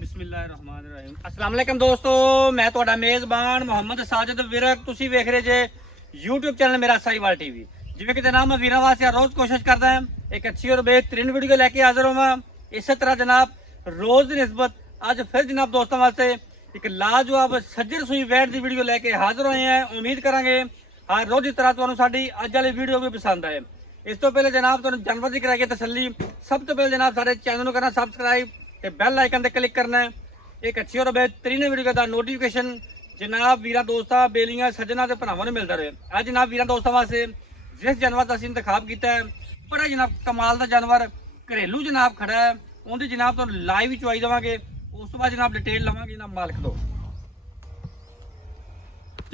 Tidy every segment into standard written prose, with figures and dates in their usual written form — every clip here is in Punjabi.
बिस्मिल्लाहिर्रहमानिर्रहीम। अस्सलाम वालेकुम दोस्तों, मैं ਤੁਹਾਡਾ ਮੇਜ਼ਬਾਨ ਮੁਹੰਮਦ ਸਾਜਦ ਵਿਰਕ। ਤੁਸੀਂ ਵੇਖ ਰਹੇ ਜੇ YouTube ਚੈਨਲ ਮੇਰਾ ਸਾਈਵਾਲ ਟੀਵੀ। ਜਿਵੇਂ ਕਿ ਜਨਾਬ ਮੈਂ ਵੀਰਾਂ ਵਾਸਤੇ ਰੋਜ਼ ਕੋਸ਼ਿਸ਼ ਕਰਦਾ ਹਾਂ ਇੱਕ ਅੱਛੀ ਔਰ ਬਿਹਤਰੀਨ ਵੀਡੀਓ ਲੈ ਕੇ ਹਾਜ਼ਰ ਹੋਵਾਂ। ਇਸੇ ਤਰ੍ਹਾਂ ਜਨਾਬ ਰੋਜ਼ ਦੀ ਨਿਸਬਤ ਅੱਜ ਫਿਰ ਜਨਾਬ ਦੋਸਤਾਂ ਵਾਸਤੇ ਇੱਕ ਲਾਜਵਾਬ ਸੱਜਰ ਸੂਈ ਵੈਟ ਦੀ ਵੀਡੀਓ ਲੈ ਕੇ ਹਾਜ਼ਰ ਹੋਏ ਹਾਂ। ਉਮੀਦ ਕਰਾਂਗੇ ਹਰ ਰੋਜ਼ ਦੀ ਤਰ੍ਹਾਂ ਤੁਹਾਨੂੰ ਸਾਡੀ ਅੱਜ ਵਾਲੀ ਵੀਡੀਓ ਵੀ ਪਸੰਦ ਆਏ। ਇਸ ਤੋਂ ਪਹਿਲੇ ਜਨਾਬ ਤੁਹਾਨੂੰ ਜਾਨਵਰ ਦੀ ਕਰਾਈਏ ਤਸੱਲੀ। ਸਭ ਤੋਂ ਪਹਿਲੇ ਜਨਾਬ ਸਾਡੇ ਚੈਨਲ ਨੂੰ ਕਰਨਾ ਸਬਸਕ੍ਰਾਈਬ ਤੇ ਬੈਲ ਆਈਕਨ ਤੇ ਕਲਿੱਕ करना है। एक अच्छी और बेहतरीन वीडियो का नोटिफिकेशन जनाब वीर दोस्तों बेलियां सज्जना के भरावां नूं मिलता रहे। अज जनाब वीर दोस्तों वास्ते जिस जानवर का असीं इंतखाब किया है बड़ा जनाब कमाल का जानवर घरेलू जनाब खड़ा है। उनकी जनाब तो लाइव चुवाई देवांगे। उस तो बाद जनाब डिटेल लवांगे जनाब मालिक तो।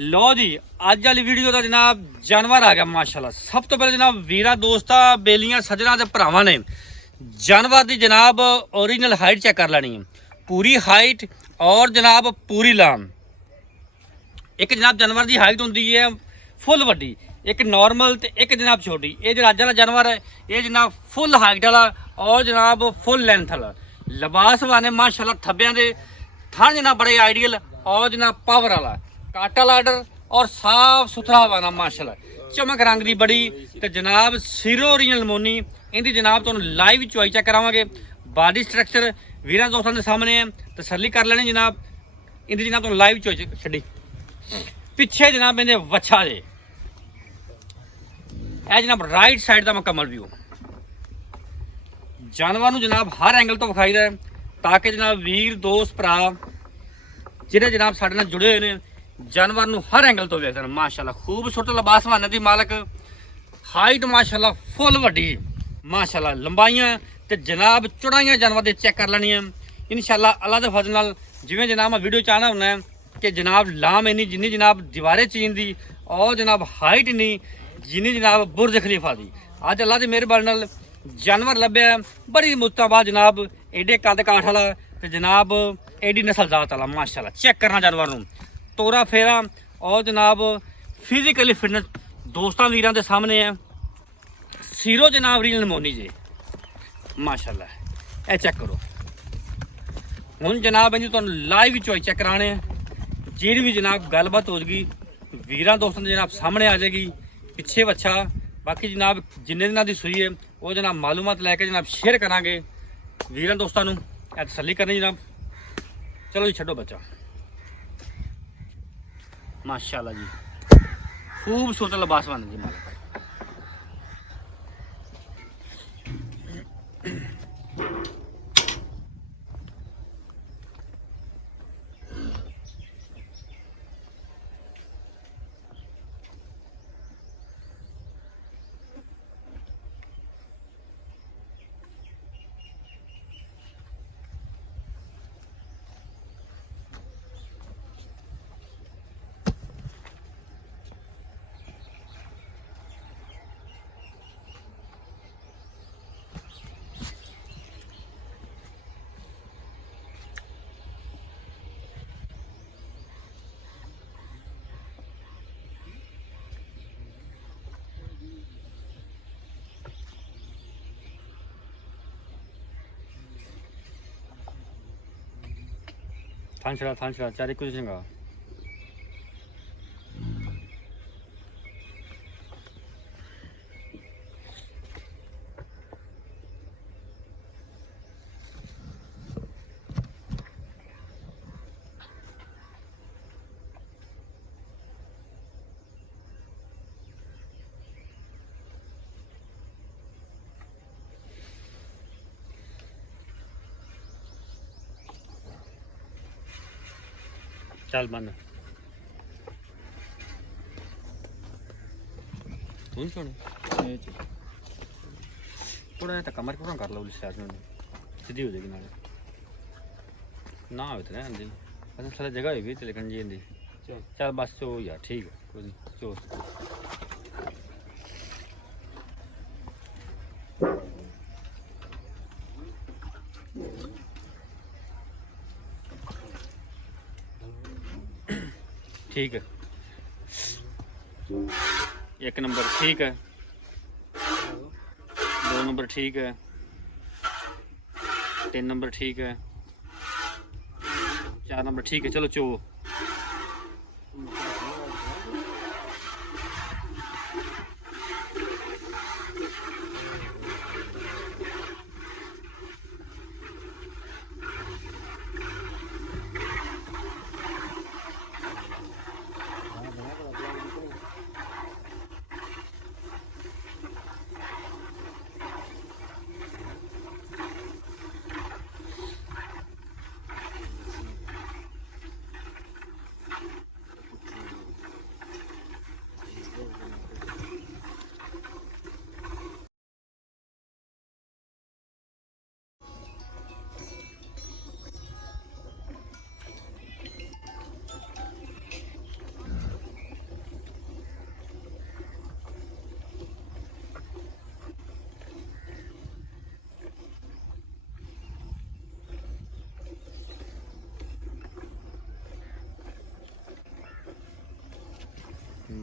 लो जी अज वाली वीडियो का जनाब जानवर आ गया माशाल्लाह। सब तो पहले जनाब वीर दोस्तों बेलियां सज्जना के भरावां ने जानवर की जनाब ओरिजिनल हाइट चेक कर लेनी है। पूरी हाइट और जनाब पूरी लाम। एक जनाब जानवर की हाइट होंगी है फुल वड्डी, एक नॉर्मल ते एक जनाब छोटी। ये जो अज वाला जानवर है ये जनाब फुल हाइट वाला और जनाब फुल लेंथ वाला। लिबास वाले माशाल्लाह थब्बियां दे थान जनाब बड़े आइडियल और जनाब पावर वाला काटा लाडर और साफ सुथरा वाला माशाल्लाह चमक रंग की बड़ी तो जनाब सिरो ओरिजिनल मोनी। इनकी जनाब तुहानूं लाइव चुआई चेक करावांगे। बॉडी स्ट्रक्चर वीरां दोस्तों के सामने है, तसल्ली कर लेनी जनाब। इनकी जनाब तुहानूं लाइव चुआई छड्डी पिछे जनाब इहदे वच्छा जे है जनाब राइट साइड का मुकम्मल व्यू जानवर नूं जनाब हर एंगल तो विखाईदा है ताकि जनाब वीर दोस्त भरा जिहड़े जनाब साडे नाल जुड़े हुए हैं जानवर नूं हर एंगल तो वेखदे माशाल्लाह। खूबसूरत लिबास वाने दी मालक हाइट माशाल्लाह फुल वड्डी माशाल्लाह लंबाइयां ते जनाब चौड़ाइयां जानवर दे चेक कर लेनी है इंशाल्लाह अल्लाह दे फजल नाल। जिवें जनाब मैं वीडियो चाहना हुंदा है कि जनाब लाम इन्नी जिन्नी जनाब दीवारे चीन दी और जनाब हाइट इन्नी जिन्नी जनाब बुर्ज खलीफा दी। अज अल्लाह दी मेहरबानी नाल जानवर लभ्या बड़ी मुद्दतां बाद जनाब एडे कद काठ वाला ते जनाब एडी नस्ल जात वाला माशाल्लाह। चेक करना जानवर नूं तोरा फेरा और जनाब फिजिकली फिटनेस दोस्तां वीरां दे सामने है। सीरो जनाब रील नमोनी जे माशाल्लाह। ए चेक करो हुण जनाब इन्हू तुहानूं लाइव चॉइस चेक कराने जी भी जनाब गलबात हो जाएगी वीरां दोस्तों के जनाब सामने आ जाएगी पिछे वच्छा। बाकी जनाब जिन्ने दिनों की सूई है वो जनाब मालूमात लैके जनाब शेयर करांगे वीरां दोस्तों नूं। तसल्ली करनी जनाब। चलो जी छड्डो बच्चा माशाल्लाह जी खूबसूरत लिबास बन जी मालिक। थान छड़ा चारे कुछ चंगा चल बन थोड़ा धक्का मार पूरा कर लो सीधी हो जाएगी ना हो तो रहने अच्छा थोड़ा जगह होगी तो लेकिन जी चल बस चो यार ठीक है कोई चो ठीक है। एक नंबर ठीक है, 2 नंबर ठीक है, 3 नंबर ठीक है, 4 नंबर ठीक है। चलो चो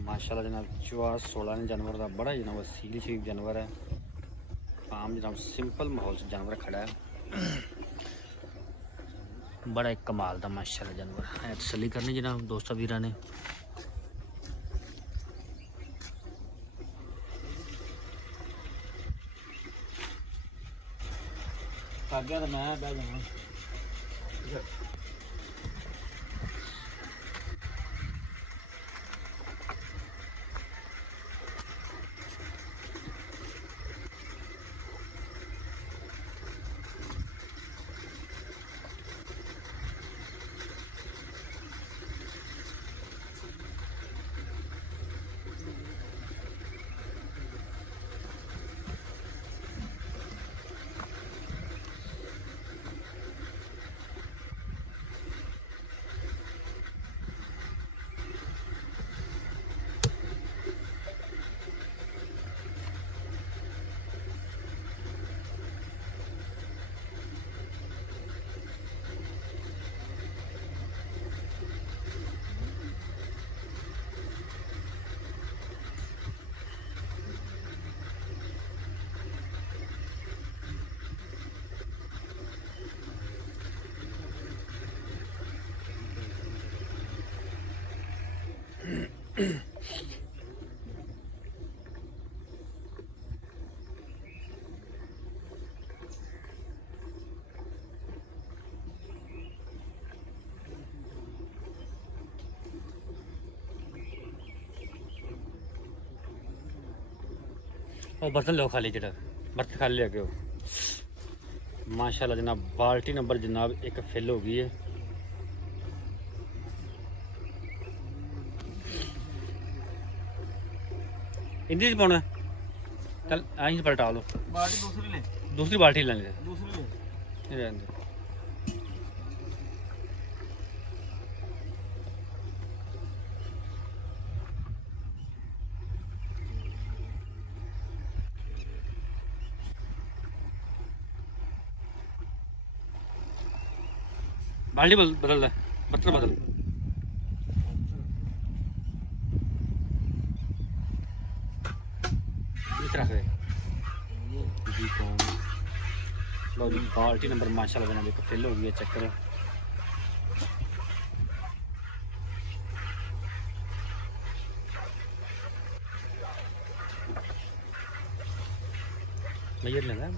माशाल्लाह जनाब चुआ 16 ने जानवर का बड़ा जनाब सील शरीफ जानवर है। आम जनाब सिंपल माहौल से जानवर खड़ा है, बड़ा एक कमाल का माशाल्लाह जानवर है। तसल्ली करनी जनाब दोस्तों वीर ने। तो मैं बह जाऊँ और बर्तन लो खाली जरा बर्तन खाली लेके हो। माशाल्लाह जनाब बाल्टी नंबर जनाब एक फिल हो गई है। इंदी च पाना चल आई पलटा लो बाल्टी दूसरी ले, दूसरी बाल्टी लेने दूसरी ले। रहने दे। बाल्टी बदल दे बर्तन बदल। रख दे जी कौन लो जी बाल्टी नंबर माशाल्लाह जनाब एक फिल हो गई है। चक्कर मैं लेना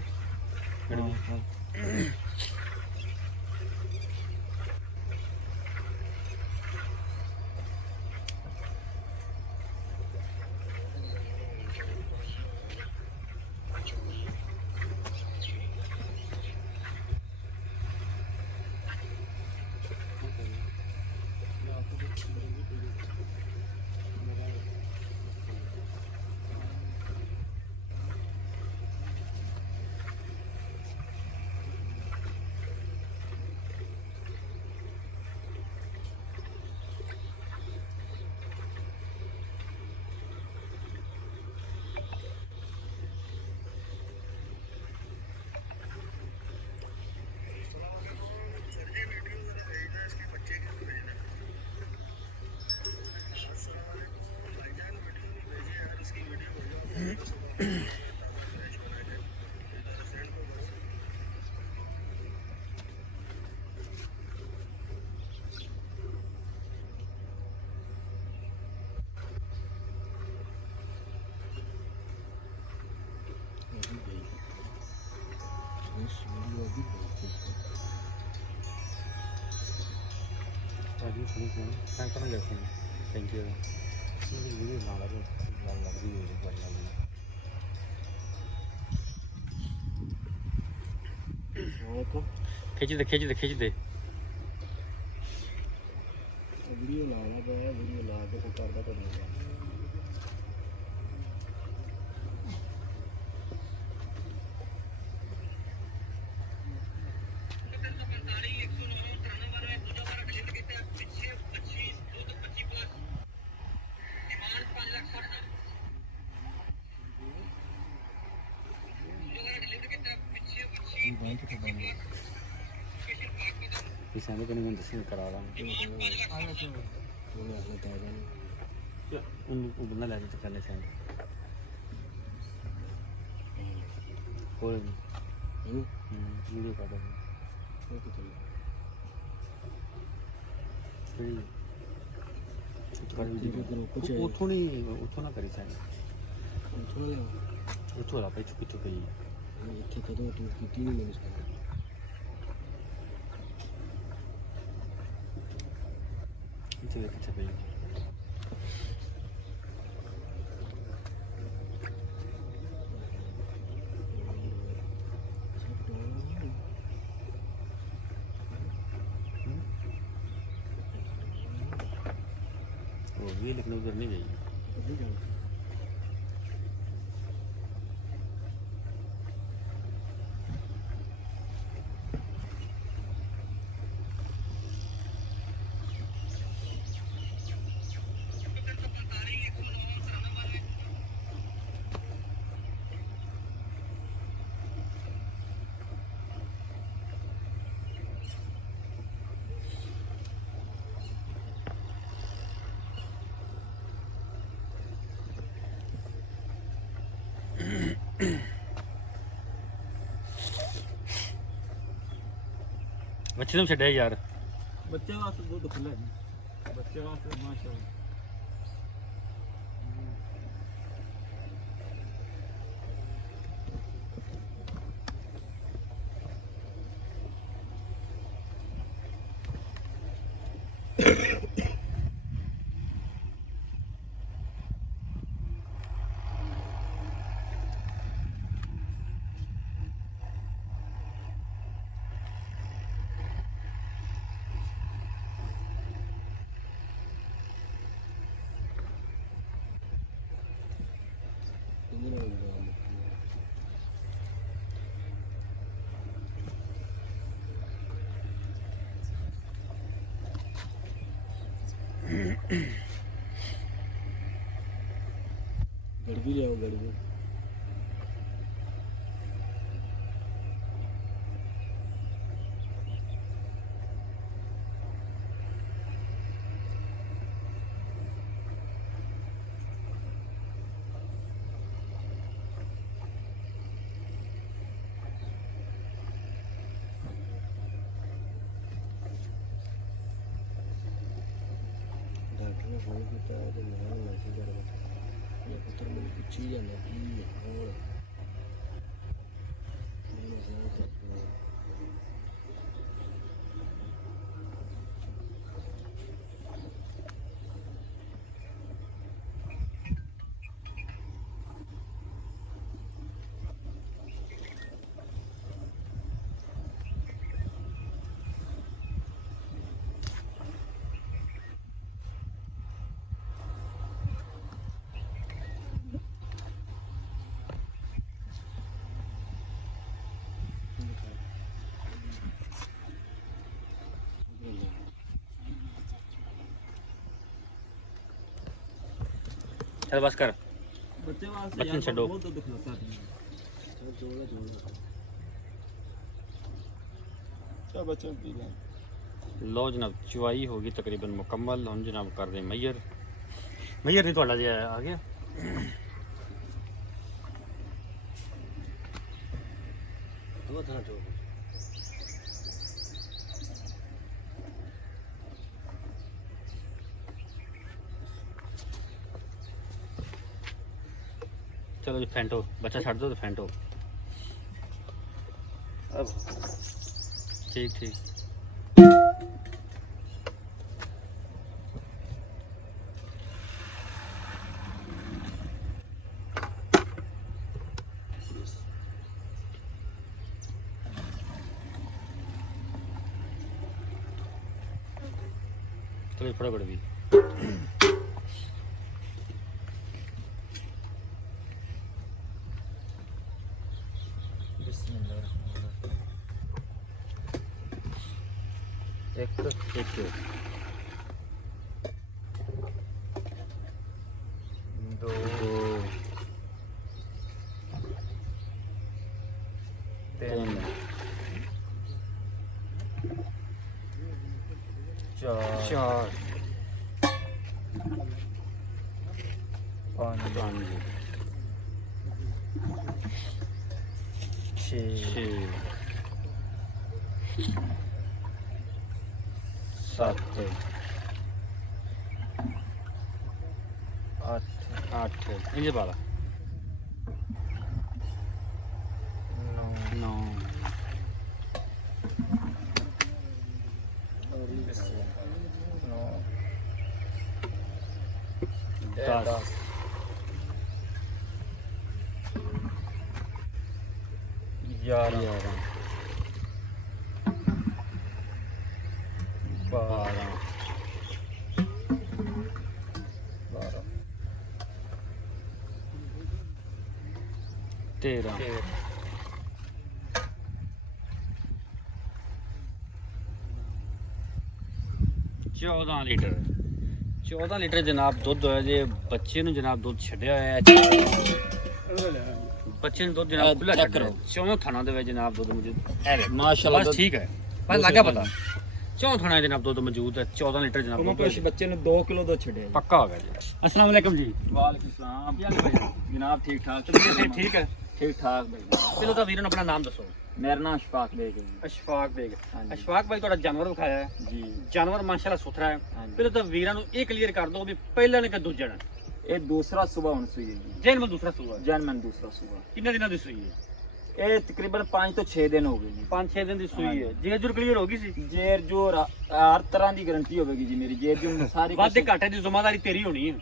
ਭਾਜੀ ਸੁਣੀ ਸੁਣੀ ਕਰਨ ਗਏ ਸੀ ਥੈਂਕ ਯੂ ਵੀਡੀਓ ਨਾਲ ਲੱਗਦੀ ਹੋਈ ਬਣ ਲੱਗਦੀ ਖਿੱਚਦੇ ਵੀਡੀਓ ਲਾਣਾ ਪਿਆ ਵੀਡੀਓ ਲਾ ਕੇ ਕੋਈ ਕਰਦਾ ਕਰਨਾ ਕਿਸੇ ਨੇ ਮੈਨੂੰ ਦੱਸਣ ਕਰਾ ਦਾਂਗੇ ਉਹਨੂੰ ਬਣਾ ਲੈ ਤੇ ਕਰਨੇ ਸੈਂਡ ਕੋਲ ਵੀਡੀਓ ਕਰ ਦੋ ਉੱਥੋਂ ਨਾ ਕਰੀ ਸੈਂਡ ਉੱਥੋਂ ਲਾ ਪਈ ਚੁੱਕੀ ਗਈ ਇੱਥੇ ਕਦੋਂ ਤੂੰ ਕੀਤੀ ਨਹੀਂ ਮੈਨੂੰ ਸਾਰਾ ਇੱਥੇ ਕਿੱਥੇ ਪਈ वो भी लेकिन उधर नहीं गई बच्चे तुम छड़े यार ਬੱਚੇ ਵਾਸਤੇ ਦੁੱਧ ਖੁੱਲਾ ਹੈ ਬੱਚੇ ਵਾਸਤੇ ਮਾਸ਼ਾਅੱਲਾ गड़बी ले आओ गड़बी डॉक्टर ने फोन किया तो मैं मैसेज कर रहा ये पुत्र मैंने पूछी जाना कि और मैंने सर करता चल बस कर बच्चे वास्ते बच्चन यार छड्डो। बहुत दुख लगता है जोड़ा जोड़ा क्या बच्चे पी गए लो जनाब चुवाई होगी तकरीबन मुकम्मल हम जनाब कर दें मैयर नहीं थोड़ा जिहा आ गया दो था जो चलो जी फेंटो बच्चा छड़ दो तो फेंटो अब ठीक ਥੋੜੀ ਫਟਾਫਟ ਵੀ ਇੱਕ ਦੋ ਤਿੰਨ ਚਾਰ ਪੰਜ ਛੇ ਸੱਤ ਅੱਠ ਇੰਜੇ ਪਾ ਲਾ 9 9 10 11 12 13 14 ਲੀਟਰ 14 ਲੀਟਰ ਜਨਾਬ ਦੁੱਧ ਹੋਇਆ ਜੇ ਬੱਚੇ ਨੂੰ ਜਨਾਬ ਦੁੱਧ ਛੱਡਿਆ ਹੋਇਆ ਹੈ ਬੱਚੇ ਨੂੰ ਦੁੱਧ ਜਨਾਬ ਖੁੱਲਾ ਚੈੱਕ ਛੱਡ ਕਰੋ। ਚੌਂ ਥਾਣਾ ਦੇ ਵਿੱਚ ਜਨਾਬ ਦੁੱਧ ਮੌਜੂਦ ਹੈ ਮਾਸ਼ਾਅੱਲਾ ਬਸ ਠੀਕ ਹੈ ਪਰ ਲੱਗਾ ਪਤਾ ਚੌਂ ਥਾਣਾ ਜਨਾਬ ਦੁੱਧ ਮੌਜੂਦ ਹੈ 14 ਲੀਟਰ ਜਨਾਬ ਦੁੱਧ ਕੁਛ ਬੱਚੇ ਨੂੰ 2 ਕਿਲੋ ਦੁੱਧ ਛੱਡਿਆ ਪੱਕਾ ਹੋ ਗਿਆ ਜੀ अस्सलाम वालेकुम जी ਵਾਲੇਕੁਮ ਸਲਾਮ ਕੀ ਹਾਲ ਹੈ ਭਾਈ ਜਨਾਬ ਠੀਕ ਠਾਕ ਤੁਸੀਂ ਠੀਕ ਹੈ ਠੀਕ ਠਾਕ ਭਾਈ ਚਲੋ ਤਾਂ ਵੀਰ ਨੂੰ ਆਪਣਾ ਨਾਮ ਦੱਸੋ ਮੇਰਾ ਨਾਮ ਅਸ਼ਫਾਕ ਬੇਗ ਹੈ ਅਸ਼ਫਾਕ ਬੇਗ ਹਾਂਜੀ। ਅਸ਼ਫਾਕ ਭਾਈ ਤੁਹਾਡਾ ਜਾਨਵਰ ਵਿਖਾਇਆ ਹੈ ਜੀ ਜਾਨਵਰ ਮਾਸ਼ਾਅੱਲਾ ਸੁਥਰਾ ਹੈ ਹਾਂਜੀ। ਪਹਿਲਾਂ ਤਾਂ ਵੀਰਾਂ ਨੂੰ ਇਹ ਕਲੀਅਰ ਕਰ ਦਿਓ ਵੀ ਪਹਿਲਾ ਨੇ ਕਿ ਦੂਜਾ ਨੇ ਇਹ ਦੂਸਰਾ ਸੂਬਾ ਹੁਣ ਸੂਈ ਹੈ ਜੀ ਜੈਨ ਮੈਂ ਦੂਸਰਾ ਸੂਆ ਜਨਮਨ ਦੂਸਰਾ ਸੂਬਾ ਕਿੰਨੇ ਦਿਨਾਂ ਦੀ ਸੂਈ ਹੈ ਇਹ ਤਕਰੀਬਨ 5 ਤੋਂ 6 ਦਿਨ ਹੋ ਗਏ ਜੀ 5-6 ਦਿਨ ਦੀ ਸੂਈ ਹੈ ਜੇ ਜੁਰ ਕਲੀਅਰ ਹੋ ਗਈ ਸੀ ਜੇਰ ਜੋਰ ਹਰ ਤਰ੍ਹਾਂ ਦੀ ਗਾਰੰਟੀ ਹੋਵੇਗੀ ਜੀ ਮੇਰੀ ਜੇਰ ਜੋ ਸਾਰੀ ਵਾਧੇ ਘਾਟੇ ਦੀ ਜ਼ਿੰਮੇਵਾਰੀ ਤੇਰੀ ਹੋਣੀ ਹੈ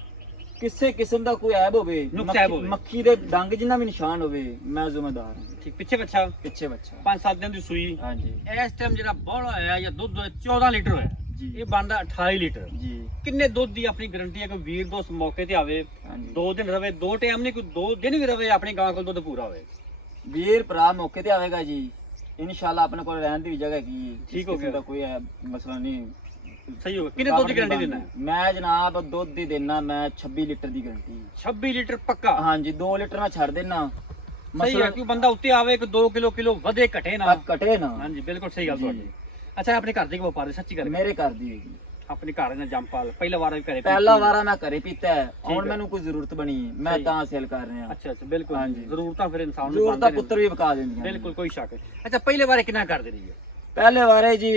ਕਿਸੇ ਕਿਸਮ ਦਾ ਕੋਈ ਐਬ ਹੋਵੇ ਨੁਕਸ ਐਬ ਹੋਵੇ। ਮੱਖੀ ਦੇ ਡੰਗ ਜਿੰਨਾ ਵੀ ਨਿਸ਼ਾਨ ਹੋਵੇ ਮੈਂ ਜ਼ਿੰਮੇਦਾਰ ਹਾਂ ਠੀਕ ਪਿੱਛੇ ਬੱਚਾ ਪਿੱਛੇ ਬੱਚਾ 5-7 ਦਿਨ ਦੀ ਸੂਈ ਹਾਂਜੀ ਇਸ ਟਾਈਮ ਜਿਹੜਾ ਬੋਲਾ ਹੋਇਆ ਜਾਂ ਦੁੱਧ ਹੋਇਆ 14 ਲੀਟਰ ਹੋਇਆ ਜੀ। ਇਹ ਬਣਦਾ 28 ਲੀਟਰ ਜੀ ਕਿੰਨੇ ਦੁੱਧ ਦੀ ਆਪਣੀ ਗਾਰੰਟੀ ਹੈ ਕਿ ਵੀਰ ਦੋਸਤ ਮੌਕੇ ਤੇ ਆਵੇ ਹਾਂਜੀ 2 ਦਿਨ ਰਵੇ 2 ਟਾਈਮ ਨਹੀਂ ਕੋਈ 2 ਦਿਨ ਵੀ ਰਵੇ ਆਪਣੀ ਗਾਂ ਕੋਲ ਦੁੱਧ ਪੂਰਾ ਹੋਵੇ ਵੀਰ ਭਰਾ ਮੌਕੇ ਤੇ ਆਵੇਗਾ ਜੀ ਇਨਸ਼ਾਅੱਲਾ ਆਪਣੇ ਕੋਲ ਰਹਿਣ ਦੀ ਵੀ ਜਗ੍ਹਾ ਕੀ ਹੈ ਠੀਕ ਹੋ ਕਿਸੇ ਗਿਆ। ਦਾ ਕੋਈ ਹੈ ਮਸਲਾ ਨਹੀਂ ਸਹੀ ਹੋਗਾ ਕਿੰਨੇ ਦੁੱਧ ਦੀ ਗਾਰੰਟੀ ਦਿੰਦਾ ਹੈ? ਮੈਂ ਜਨਾਬ ਦੁੱਧ ਦੀ ਦੇਣਾ ਮੈਂ 26 ਲੀਟਰ ਦੀ ਗਾਰੰਟੀ 26 ਲੀਟਰ ਪੱਕਾ ਹਾਂਜੀ 2 ਲੀਟਰ ਨਾਲ ਛੱਡ ਦੇਣਾ ਸਹੀ ਹੈ ਮਸਲਾ ਕਿ ਬੰਦਾ ਉੱਤੇ ਆਵੇ ਕਿ 2 ਕਿਲੋ ਵਧੇ ਘਟੇ ਨਾ ਘਟੇ ਨਾ ਹਾਂਜੀ ਬਿਲਕੁਲ ਸਹੀ ਗੱਲ ਜੀ। ਤੁਹਾਡੀ ਅੱਛਾ ਆਪਣੇ ਘਰ ਦੇ ਕੋ ਵਪਾਰ ਸੱਚੀ ਗੱਲ ਮੇਰੇ ਘਰ ਦੀ ਹੈਗੀ ਆਪਣੇ ਘਰ ਨਾਲ ਜੰਪਾਲ ਪਹਿਲਾ ਵਾਰ ਵੀ ਘਰੇ ਪਹਿਲਾ ਵਾਰਾ ਮੈਂ ਘਰੇ ਪੀਤਾ ਹੈ ਹੁਣ ਹੈ। ਮੈਨੂੰ ਕੋਈ ਜ਼ਰੂਰਤ ਬਣੀ ਮੈਂ ਸਹੀ। ਤਾਂ ਸੇਲ ਕਰ ਰਿਹਾ ਅੱਛਾ ਅੱਛਾ ਬਿਲਕੁਲ ਹਾਂਜੀ। ਜ਼ਰੂਰਤਾਂ ਫਿਰ ਇਨਸਾਨ ਨੂੰ ਜ਼ਰੂਰਤ ਦਾ ਬਣਦੇ ਨੇ। ਪੁੱਤਰ ਵੀ ਵਿਕਾ ਦਿੰਦੀਆਂ ਨੇ। ਬਿਲਕੁਲ ਕੋਈ ਸ਼ੱਕ ਨਹੀਂ। ਅੱਛਾ ਪਹਿਲੇ ਵਾਰੇ ਕਿੰਨਾ ਕਰਦੇ ਰਹੀ ਹੈ ਪਹਿਲੇ ਵਾਰੇ ਜੀ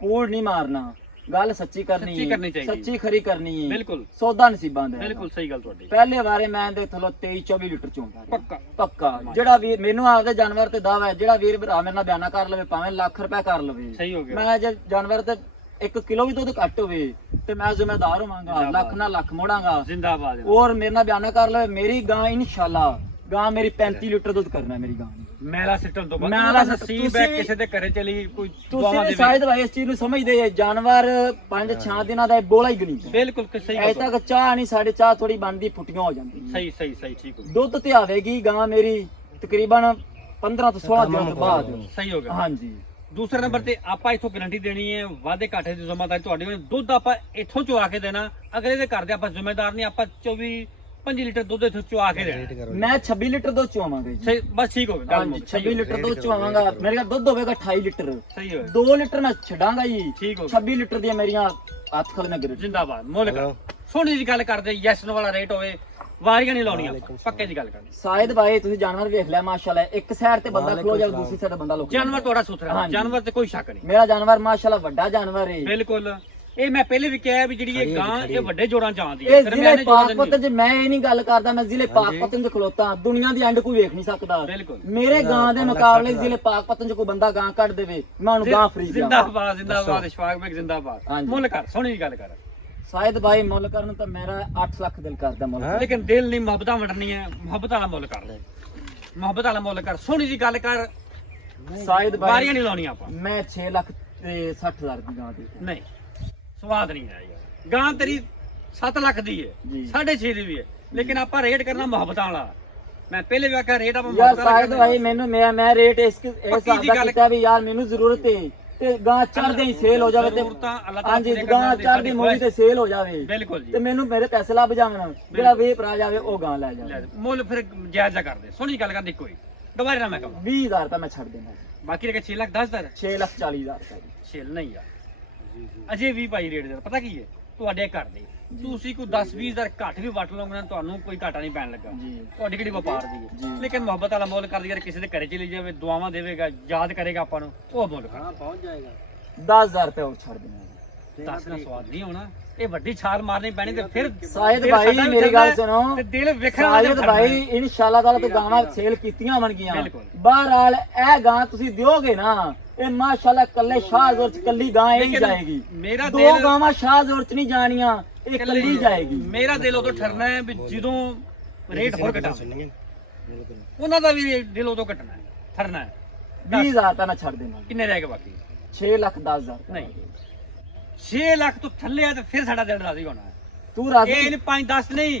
ਕੂੜ ਨਹੀਂ ਮਾਰਨਾ ਗੱਲ ਸੱਚੀ ਕਰਨੀ ਸੱਚੀ ਕਰਨੀ ਚਾਹੀਦੀ। ਸੱਚੀ ਖਰੀ ਕਰਨੀ ਹੈ ਬਿਲਕੁਲ ਸੌਦਾ ਨਸੀਬਾਂ ਦਾ ਬਿਲਕੁਲ ਸਹੀ ਗੱਲ ਤੁਹਾਡੀ ਪਹਿਲੇ ਵਾਰੇ ਮੈਂ ਦੇ ਥਲੋ 23 24 ਲੀਟਰ ਚੋਂਦਾ ਰਿਹਾ। ਪੱਕਾ ਪੱਕਾ ਜਿਹੜਾ ਵੀਰ ਮੈਨੂੰ ਆਪਦੇ ਜਾਨਵਰ ਤੇ ਦਾਵਾ ਹੈ ਜਿਹੜਾ ਵੀਰ ਭਰਾ ਮੇਰੇ ਨਾਲ ਬਿਆਨਾ ਕਰ ਲਵੇ ਭਾਵੇਂ ਲੱਖ ਰੁਪਏ ਕਰ ਲਵੇ ਸਹੀ ਹੋ ਗਿਆ ਮੈਂ ਜੇ ਜਾਨਵਰ ਤੇ 1 ਕਿਲੋ ਵੀ ਦੁੱਧ ਘੱਟ ਹੋਵੇ ਤੇ ਮੈਂ ਜ਼ਿੰਮੇਦਾਰ ਹੋਵਾਂਗਾ ਲੱਖ ਨਾਲ ਲੱਖ ਮੋੜਾਂਗਾ ਜ਼ਿੰਦਾਬਾਦ ਔਰ ਮੇਰੇ ਨਾਲ ਬਿਆਨਾ ਕਰ ਲਵੇ ਮੇਰੀ ਗਾਂ ਇਨਸ਼ਾਅੱਲਾ ਗਾਂ ਮੇਰੀ 35 ਲੀਟਰ ਦੁੱਧ ਕਰਨਾ ਮੇਰੀ ਗਾਂ ਨੇ। ਮੈਲਾ ਸਿੱਟਣ ਤੋਂ ਬਾਅਦ ਮੈਲਾ ਮੈਲਾ ਸਿੱਟ- ਨਸੀਬ ਤੁਸੀਂ ਹੈ ਵੀ- ਕਿਸੇ ਦੇ ਘਰੇ ਚਲੀ ਕੋਈ ਤੁਸੀਂ ਦੁਆਵਾਂ ਵੀ ਦੇਵੇ ਸ਼ਾਇਦ ਭਾਈ ਇਸ ਚੀਜ਼ ਨੂੰ ਸਮਝਦੇ ਹੈ ਜਾਨਵਰ 5-6 ਦਿਨਾਂ ਦਾ ਇਹ ਬੋਲਾ ਹੀ ਗਣੀ ਬਿਲਕੁਲ ਕਿ ਸਹੀ ਅਜੇ ਗੱਲ ਤੱਕ ਚਾਹ ਨਹੀਂ ਸਾਡੇ ਚਾਹ ਥੋੜੀ ਬਣਦੀ ਫੁੱਟੀਆਂ ਹੋ ਜਾਂਦੀ ਸਹੀ ਸਹੀ ਸਹੀ ਠੀਕ ਹੋ ਗਿਆ ਦੁੱਧ ਤੇ ਆਵੇਗੀ ਗਾਂ ਮੇਰੀ ਤਕਰੀਬਨ 15 ਤੋਂ 16 ਦਿਨਾਂ ਤੋਂ ਬਾਅਦ ਸਹੀ ਹੋ ਗਿਆ ਹਾਂਜੀ ਦੂਸਰੇ ਨੰਬਰ ਤੇ ਆਪਾਂ ਇਥੋਂ ਗਾਰੰਟੀ ਦੇਣੀ ਹੈ ਵਾਧੇ ਘਾਟੇ ਦੀ ਜ਼ਿੰਮੇਵਾਰੀ ਤੁਹਾਡੀ ਹੋਣੀ ਦੁੱਧ ਆਪਾਂ ਇੱਥੋਂ ਚੁਆ ਕੇ ਦੇਣਾ ਅਗਲੇ ਦੇ ਘਰ ਦੇ ਆਪਾਂ ਜ਼ਿੰਮੇਦਾਰ ਨਹੀਂ ਆਪਾਂ 24-25 ਲੀਟਰ ਦੁੱਧ ਇੱਥੋਂ ਚੁਆ ਕੇ ਦੇਣਾ ਮੈਂ 26 ਲੀਟਰ ਦੁੱਧ ਚੁਆਵਾਂਗਾ ਜੀ ਸਹੀ ਬਸ ਠੀਕ ਹੋ ਗਿਆ ਗੱਲ ਹਾਂਜੀ ਮੁੱਕ 26 ਲੀਟਰ ਦੁੱਧ ਚੁਆਵਾਂਗਾ ਮੇਰੇ ਕੋਲ ਦੁੱਧ ਹੋਵੇਗਾ 28 ਲੀਟਰ ਸਹੀ ਹੋ ਗਿਆ 2 ਲੀਟਰ ਮੈਂ ਛੱਡਾਂਗਾ ਜੀ ਠੀਕ ਹੋ ਗਿਆ 26 ਲੀਟਰ ਦੀਆਂ ਮੇਰੀਆਂ ਹੱਥ ਖਲ ਮੈਂ ਗਿਰ ਜਿੰਦਾਬਾਦ ਮੁੱਲ ਕਰ ਸੋਹਣੀ ਜੀ ਗੱਲ ਕਰਦੇ ਯੈਸ ਨੋ ਵਾਲਾ ਰੇਟ ਹੋਵੇ ਵਾਰੀਆਂ ਨਹੀਂ ਲਾਉਣੀਆਂ ਪੱਕੇ ਦੀ ਗੱਲ ਕਰਦੇ ਸ਼ਾਇਦ ਭਾਈ ਤੁਸੀਂ ਜਾਨਵਰ ਵੇਖ ਲਿਆ ਮਾਸ਼ਾਅੱਲਾ ਇੱਕ ਸਾਈਡ ਤੇ ਬੰਦਾ ਖਲੋ ਜਾਵੇ ਦੂਸਰੀ ਸਾਈਡ ਬੰਦਾ ਲੋਕ ਜਾਨਵਰ ਤੁਹਾਡਾ ਸੁਥਰਾ ਹਾਂਜੀ। ਜਾਨਵਰ ਤੇ ਕੋਈ ਸ਼ੱਕ ਨਹੀਂ ਮੇਰਾ ਜਾਨਵਰ ਮਾਸ਼ਾਅੱਲਾ ਵੱਡਾ ਜਾਨਵਰ ਹੈ ਬਿਲਕੁਲ ਇਹ ਮੈਂ ਪਹਿਲੇ ਵੀ ਕਿਹਾ ਵੀ ਜਿਹੜੀ ਇਹ ਗਾਂ ਇਹ ਵੱਡੇ ਜੋੜਾਂ ਚ ਆਉਂਦੀ ਇਹ ਹੈ ਜ਼ਿਲ੍ਹੇ ਪਾਕਪਤਨ ਚ ਮੈਂ ਇਹ ਨਹੀਂ ਗੱਲ ਕਰਦਾ ਮੈਂ ਜ਼ਿਲ੍ਹੇ ਪਾਕਪਤਨ ਚ ਖਲੋਤਾ ਦੁਨੀਆ ਦੀ ਐਂਡ ਕੋਈ ਵੇਖ ਨਹੀਂ ਸਕਦਾ ਬਿਲਕੁਲ ਮੇਰੇ ਗਾਂ ਦੇ ਮੁਕਾਬਲੇ ਜ਼ਿਲ੍ਹੇ ਪਾਕਪਤਨ ਚ ਕੋਈ ਬੰਦਾ ਗਾਂ ਕੱਢ ਦੇਵੇ ਮੈਂ ਉਹਨੂੰ ਗਾਂ ਫਰੀ ਦਿਆਂ ਜ਼ਿੰਦਾਬਾਦ ਜ਼ਿੰਦਾਬਾਦ ਇਸ਼ਫਾਕ ਬੇਗ ਜ਼ਿੰਦਾਬਾਦ ਹਾਂਜੀ। ਮੁੱਲ ਕਰ ਸੋਹਣੀ ਜੀ ਗੱਲ ਕਰ ਸ਼ਾਇਦ ਭਾਈ ਮੁੱਲ ਕਰਨ ਤਾਂ ਮੇਰਾ 8 ਲੱਖ ਦਿਲ ਕਰਦਾ ਮੁੱਲ ਲੇਕਿਨ ਦਿਲ ਨਹੀਂ ਮੁਹੱਬਤਾਂ ਵੰਡਣੀ ਹੈ ਮੁਹੱਬਤ ਵਾਲਾ ਮੁੱਲ ਕਰ ਮੁਹੱਬਤ ਵਾਲਾ ਮੁੱਲ ਕਰ ਸੋਹਣੀ ਜੀ ਗੱਲ ਕਰ ਸ਼ਾਇਦ ਭਾਈ ਵਾਰੀਆਂ ਨਹੀਂ ਲਾਉਣੀਆਂ ਆਪਾਂ ਮੈਂ 6 ਲੱਖ ਤੇ 60 ਹਜ਼ਾਰ ਦੀ ਗਾਂ ਦੇ ਨਹੀਂ ਸਵਾਦ ਨਹੀਂ ਆਇਆ ਯਾਰ ਗਾਂ ਤੇਰੀ 7 ਲੱਖ ਦੀ ਹੈ ਜੀ। 6.5 ਦੀ ਵੀ ਹੈ ਲੇਕਿਨ ਆਪਾਂ ਰੇਟ ਕਰਨਾ ਮੁਹੱਬਤਾਂ ਵਾਲਾ। ਮੈਂ ਪਹਿਲੇ ਵੀ ਆਖਿਆ ਰੇਟ ਆਪਾਂ ਯਾਰ ਮੁਹੱਬਤਾਂ ਵਾਲਾ ਸਾਹਿਬ ਭਾਈ ਮੈਨੂੰ ਮੈਂ ਰੇਟ ਇਸ ਹਿਸਾਬ ਦੀ ਦਾ ਗੱਲ- ਕੀਤਾ ਵੀ ਯਾਰ ਮੈਨੂੰ ਜ਼ਰੂਰਤ ਹੈ ਤੇ ਗਾਂ ਚੜਦੇ ਹੀ ਸੇਲ ਹੋ ਜਾਵੇ ਤੇ ਜ਼ਰੂਰਤਾਂ ਅੱਲਾਹ ਤਾਲਾ ਹਾਂਜੀ ਪੂਰੀਆਂ ਗਾਂ ਕਰਨ ਦੀ ਚੜਦੀ ਮੂਵੀ ਤੇ ਸੇਲ ਹੋ ਜਾਵੇ ਬਿਲਕੁਲ ਜੀ। ਤੇ ਮੈਨੂੰ ਮੇਰੇ ਪੈਸੇ ਲੱਭ ਜਾਵਣ ਜਿਹੜਾ ਵੇ ਭਰਾ ਜਾਵੇ ਉਹ ਗਾਂ ਲੈ ਜਾਵੇ। ਲੈ ਮੁੱਲ ਫਿਰ ਜਾਇਜ਼ਾ ਕਰਦੇ ਸੋਹਣੀ ਗੱਲ ਕਰਦੀ ਕੋਈ ਦੁਬਾਰਾ ਨਾ ਮੈਂ ਕਹਾਂ 20000 ਰੁਪਏ ਮੈਂ ਛੱਡ ਦੇਣਾ ਬਾਕੀ ਰਹਿ 6 ਲੱਖ 10 ਦਰ 6,40,000 ਰੁਪਏ ਦੀ। ਛਿਲ ਨਹੀਂ ਯਾਰ ਅਜੇ ਵੀ ਭਾਈ ਰੇਟ ਦੇ ਪਤਾ ਕੀ ਹੈ ਤੁਹਾਡੇ ਘਰ ਦੇ ਤੁਸੀਂ ਕੋਈ 10-20 ਹਜ਼ਾਰ ਘੱਟ ਵੀ ਵਟ ਲਓਗੇ ਨਾ ਤੁਹਾਨੂੰ ਕੋਈ ਘਾਟਾ ਨਹੀਂ ਪੈਣ ਲੱਗਾ ਜੀ ਤੁਹਾਡੀ ਕਿਹੜੀ ਵਪਾਰ ਦੀ ਜੀ। ਹੈ ਲੇਕਿਨ ਮੁਹੱਬਤ ਵਾਲਾ ਮੁੱਲ ਕਰਦੀ ਯਾਰ ਕਿਸੇ ਦੇ ਘਰੇ ਚਲੀ ਜਾਵੇ ਦੁਆਵਾਂ ਦੇਵੇਗਾ ਯਾਦ ਕਰੇਗਾ ਆਪਾਂ ਨੂੰ ਉਹ ਮੁੱਲ ਕਰ ਪਹੁੰਚ ਜਾਏਗਾ 10000 ਰੁਪਏ ਹੋਰ ਛੱਡ ਦੇਣਾ। ਦੱਸ ਨਾ ਸਵਾਦ ਨਹੀਂ ਹੋਣਾ ਇਹ ਵੱਡੀ ਛਾਲ ਮਾਰਨੀ ਪੈਣੀ ਤੇ ਫਿਰ ਸਾਹਿਦ ਦਿਲ ਭਾਈ ਸਾਡਾ ਵੀ ਮੇਰੀ ਚੱਲਦਾ ਗੱਲ ਹੈ ਸੁਣੋ ਤੇ ਦਿਲ ਵੇਖਣ ਵਾਲੇ ਸਾਹਿਦ ਭਾਈ ਇਨਸ਼ਾਅੱਲਾ ਤਾਲਾ ਤੂੰ ਗਾਵਾਂ ਸੇਲ ਕੀਤੀਆਂ ਹੋਣਗੀਆਂ ਬਿਲਕੁਲ। ਬਹਰਾਲ ਇਹ ਗਾਂ ਤੁਸੀਂ ਦਿਓਗੇ ਨਾ ਇਹ ਮਾਸ਼ਾਅੱਲਾ ਕੱਲੇ ਸ਼ਾਹਜ਼ੋਰ ਚ ਕੱਲੀ ਗਾਂ ਹੀ ਲੇਕਿਨ ਜਾਏਗੀ ਮੇਰਾ ਦੋ ਦਿਲ ਗਾਵਾਂ ਸ਼ਾਹਜ਼ੋਰ ਚ ਨਹੀਂ ਜਾਣੀਆਂ ਇਹ ਕੱਲੀ ਜਾਏਗੀ। ਮੇਰਾ ਦਿਲ ਉਦੋਂ ਠਰਨਾ ਹੈ ਵੀ ਜਦੋਂ ਰੇਟ ਹੋਰ ਘਟਾ ਉਹਨਾਂ ਦਾ ਵੀ ਦਿਲ ਉਦੋਂ ਘਟਣਾ ਹੈ ਠਰਨਾ ਹੈ 20000 ਰੁਪਏ ਮੈਂ ਛੱਡ ਦੇਣਾ ਕਿੰਨੇ ਰਹਿ ਗਏ ਬਾਕੀ 6,10,000 ਨਹੀਂ 6 ਲੱਖ ਤੋਂ ਥੱਲੇ ਆ ਤੇ ਫਿਰ ਸਾਡਾ ਦਿਲ ਰਾਜ਼ੀ ਹੋਣਾ ਹੈ ਤੂੰ ਰਾਜ਼ੀ ਇਹ ਨਹੀਂ 5-10 ਨਹੀਂ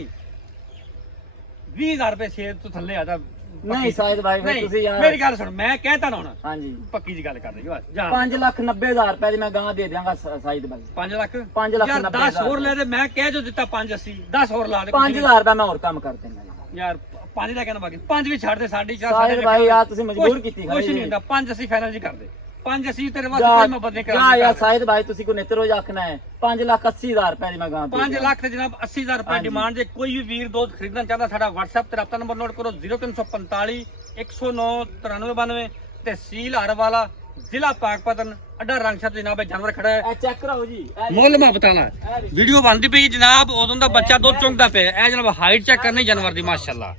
20000 ਰੁਪਏ 6 ਤੋਂ ਥੱਲੇ ਆ ਤਾਂ ਨਹੀਂ ਸਾਹਿਦ ਭਾਈ ਫਿਰ ਨਹੀਂ, ਤੁਸੀਂ ਯਾਰ ਮੇਰੀ ਗੱਲ ਸੁਣ ਮੈਂ ਕਹਿਤਾ ਨਾ ਹੁਣ ਹਾਂਜੀ ਪੱਕੀ ਜੀ ਗੱਲ ਕਰ ਰਹੀ ਬਸ ਜਾ 5,90,000 ਰੁਪਏ ਦੀ ਮੈਂ ਗਾਂ ਦੇ ਦਿਆਂਗਾ ਸਾਹਿਦ ਭਾਈ 5 ਲੱਖ 5 ਲੱਖ ਯਾਰ 90 10 ਹੋਰ ਲੈ ਦੇ ਮੈਂ ਕਹਿ ਜੋ ਦਿੱਤਾ 580 10 ਹੋਰ ਲਾ ਦੇ 5000 ਰੁਪਏ ਮੈਂ ਹੋਰ ਕੰਮ ਕਰ ਦੇਣਾ ਯਾਰ 5 ਦਾ ਕਹਿਣਾ ਬਾਕੀ 5 ਵੀ ਛੱਡ ਦੇ ਸਾਡੀ ਸਾਹਿਦ ਭਾਈ ਯਾਰ ਤੁਸੀਂ ਮਜਬੂਰ ਕੀਤੀ ਕੁਛ ਨਹੀਂ ਹੁੰਦਾ 5 ਅਸੀਂ ਫਾਈਨਲ ਜੀ ਕਰ ਦੇ 5 ਅਸੀਂ ਤੇਰੇ ਵਾਸਤੇ ਜਾ ਕੋਈ ਮੁਹੱਬਤ ਨਹੀਂ ਜਾ ਕਰਾਂਗੇ ਯਾਰ ਸਾਹਿਦ ਭਾਈ ਤੁਸੀਂ ਕੋ ਨਿੱਤ ਰੋਜ਼ ਆਖਣਾ ਹੈ 5,80,000 ਰੁਪਏ ਦੀ ਮੈਂ ਗਾਂ ਦੇ 5 ਲੱਖ ਤੇ ਜਨਾਬ 80000 ਰੁਪਏ ਡਿਮਾਂਡ ਜੇ ਕੋਈ ਵੀ ਵੀਰ ਦੋਸਤ ਖਰੀਦਣਾ ਚਾਹੁੰਦਾ ਸਾਡਾ WhatsApp ਤੇ ਰਾਬਤਾ ਨੰਬਰ ਨੋਟ ਕਰੋ 0345 109 9392 ਤਹਿਸੀਲ ਹਰਵਾਲਾ ਜ਼ਿਲ੍ਹਾ ਪਾਕਪਤਨ ਅੱਡਾ ਰੰਗਸ਼ਾਹ ਜਨਾਬ ਇਹ ਜਾਨਵਰ ਖੜਾ ਹੈ ਇਹ ਚੈੱਕ ਕਰਾਓ ਜੀ ਮੁੱਲ ਮੈਂ ਬਤਾਣਾ ਵੀਡੀਓ ਬਣਦੀ ਪਈ ਜਨਾਬ ਉਦੋਂ ਦਾ ਬੱਚਾ ਦੁੱਧ ਚੁੰਗਦਾ ਪਿਆ ਇਹ ਜਨਾਬ ਹਾਈਟ ਚੈੱਕ ਕਰਨੀ ਜਾਨਵਰ ਦੀ ਮਾਸ਼ਾਅੱਲਾ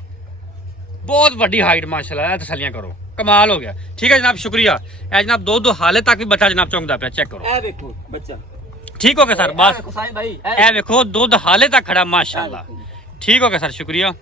ਬਹੁਤ ਵੱਡੀ ਹਾਈਟ ਮਾਸ਼ਾਅੱਲਾ ਇਹ ਤਸੱਲੀਆਂ ਕਰੋ ਕਮਾਲ ਹੋ ਗਿਆ ਠੀਕ ਹੈ ਜਨਾਬ ਸ਼ੁਕਰੀਆ ਇਹ ਜਨਾਬ ਦੋ ਹਾਲੇ ਤੱਕ ਵੀ ਬੱਚਾ ਜਨਾਬ ਚੁੰਗਦਾ ਪਿਆ ਚੈੱਕ ਕਰੋ ਇਹ ਵੇਖੋ ਬੱਚਾ ਠੀਕ ਹੋ ਗਿਆ ਸਰ ਬਸ ਸਾਹਿਦ ਭਾਈ ਇਹ ਵੇਖੋ ਦੁੱਧ ਹਾਲੇ ਤੱਕ ਖੜਾ ਮਾਸ਼ਾਅੱਲਾ ਠੀਕ ਹੋ ਗਿਆ ਸਰ ਸ਼ੁਕਰੀਆ